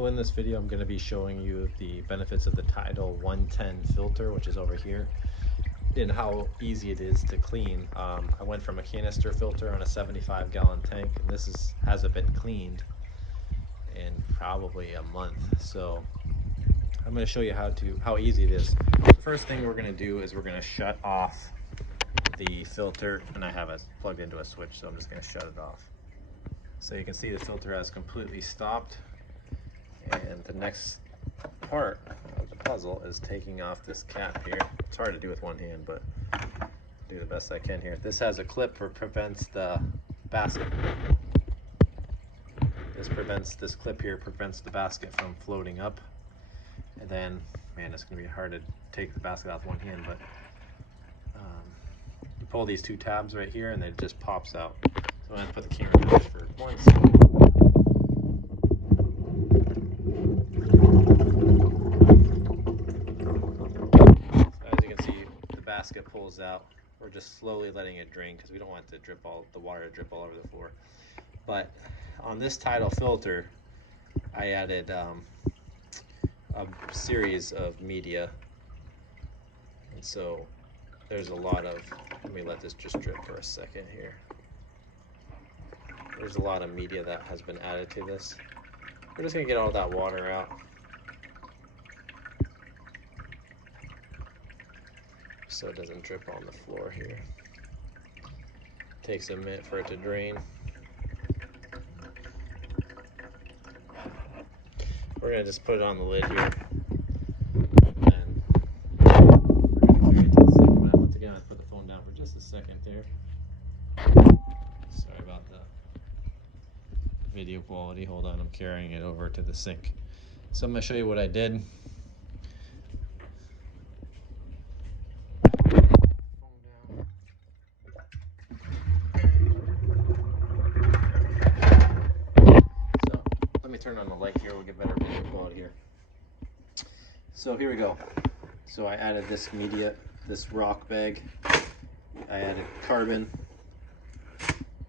So in this video, I'm going to be showing you the benefits of the Tidal 110 filter, which is over here, and how easy it is to clean. I went from a canister filter on a 75-gallon tank, and this hasn't been cleaned in probably a month. So I'm going to show you how easy it is. The first thing we're going to do is we're going to shut off the filter, and I have it plugged into a switch, so I'm just going to shut it off. So you can see the filter has completely stopped. And the next part of the puzzle is taking off this cap here. It's hard to do with one hand, but I'll do the best I can here. This has a clip that prevents the basket. This clip here prevents the basket from floating up. And then, man, it's gonna be hard to take the basket off with one hand, but you pull these two tabs right here and it just pops out. So I'm gonna put the camera down for 1 second. Basket pulls out. We're just slowly letting it drain because we don't want the water to drip all over the floor. But on this Tidal filter, I added a series of media, and so there's a lot of, let me let this just drip for a second here. There's a lot of media that has been added to this. We're just gonna get all that water out. So it doesn't drip on the floor here. Takes a minute for it to drain. We're gonna just put it on the lid here. And we're gonna carry it to the sink. Once again, I put the phone down for just a second there. Sorry about the video quality. Hold on, I'm carrying it over to the sink. So I'm gonna show you what I did. Turn on the light here, we'll get better video quality here. So here we go. So I added this media, this rock bag, I added carbon,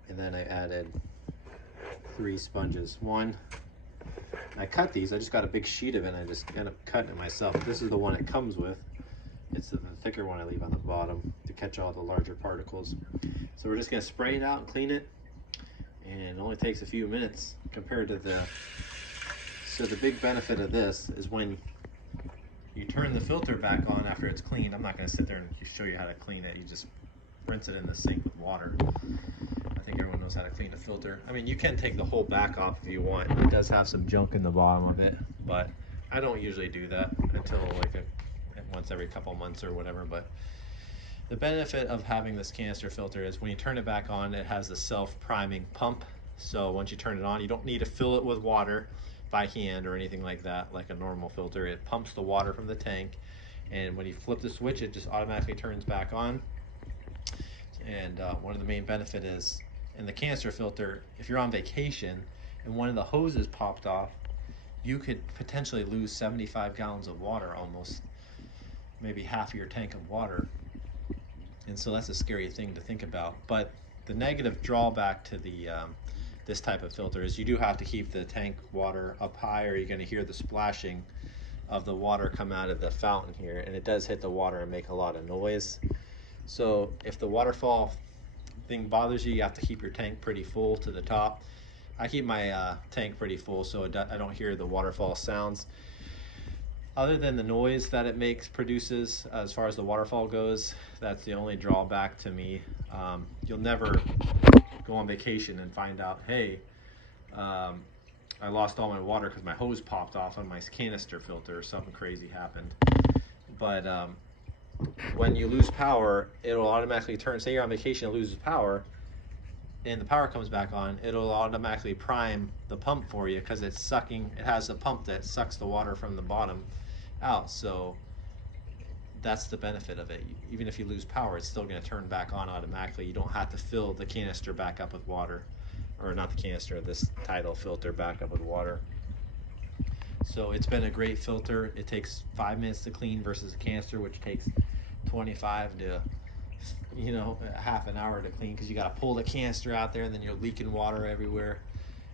and then I added 3 sponges. One, I cut these, I just got a big sheet of it and I just end up cutting it myself. This is the one it comes with. It's the thicker one I leave on the bottom to catch all the larger particles. So we're just gonna spray it out and clean it. And it only takes a few minutes compared to so the big benefit of this is when you turn the filter back on after it's cleaned. I'm not going to sit there and show you how to clean it. You just rinse it in the sink with water. I think everyone knows how to clean a filter. I mean, you can take the whole back off if you want. It does have some junk in the bottom of it, but I don't usually do that until like once every couple months or whatever. But the benefit of having this canister filter is when you turn it back on, it has a self-priming pump. So once you turn it on, you don't need to fill it with water by hand or anything like that, like a normal filter. It pumps the water from the tank, and when you flip the switch, it just automatically turns back on. And one of the main benefit is, in the canister filter, if you're on vacation and one of the hoses popped off, you could potentially lose 75 gallons of water, almost maybe half of your tank of water. And so that's a scary thing to think about. But the negative drawback to the this type of filter is you do have to keep the tank water up high, or you're going to hear the splashing of the water come out of the fountain here, and it does hit the water and make a lot of noise. So if the waterfall thing bothers you, you have to keep your tank pretty full to the top. I keep my tank pretty full so I don't hear the waterfall sounds. Other than the noise that it produces, as far as the waterfall goes, that's the only drawback to me. You'll never go on vacation and find out, hey, I lost all my water because my hose popped off on my canister filter or something crazy happened. But when you lose power, it'll automatically turn, say you're on vacation and loses power, and the power comes back on, it'll automatically prime the pump for you because it's sucking, it has a pump that sucks the water from the bottom out. So that's the benefit of it. Even if you lose power, it's still going to turn back on automatically. You don't have to fill the canister back up with water, or not the canister, this Tidal filter back up with water. So it's been a great filter. It takes 5 minutes to clean versus a canister, which takes 25 to half an hour to clean, because you got to pull the canister out there and then you're leaking water everywhere.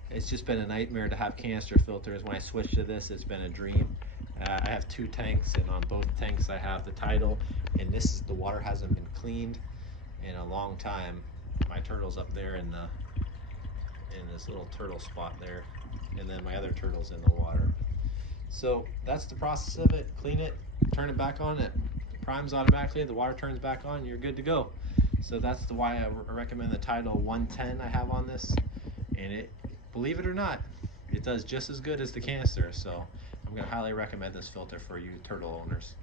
It's just been a nightmare to have canister filters. When I switched to this, it's been a dream. I have 2 tanks, and on both tanks I have the Tidal, and the water hasn't been cleaned in a long time. My turtle's up there in this little turtle spot there, and then my other turtle's in the water. So that's the process of it. Clean it, turn it back on, it primes automatically, the water turns back on, you're good to go. So that's why I recommend the Tidal 110 I have on this, and it, believe it or not, it does just as good as the canister. So I'm going to highly recommend this filter for you turtle owners.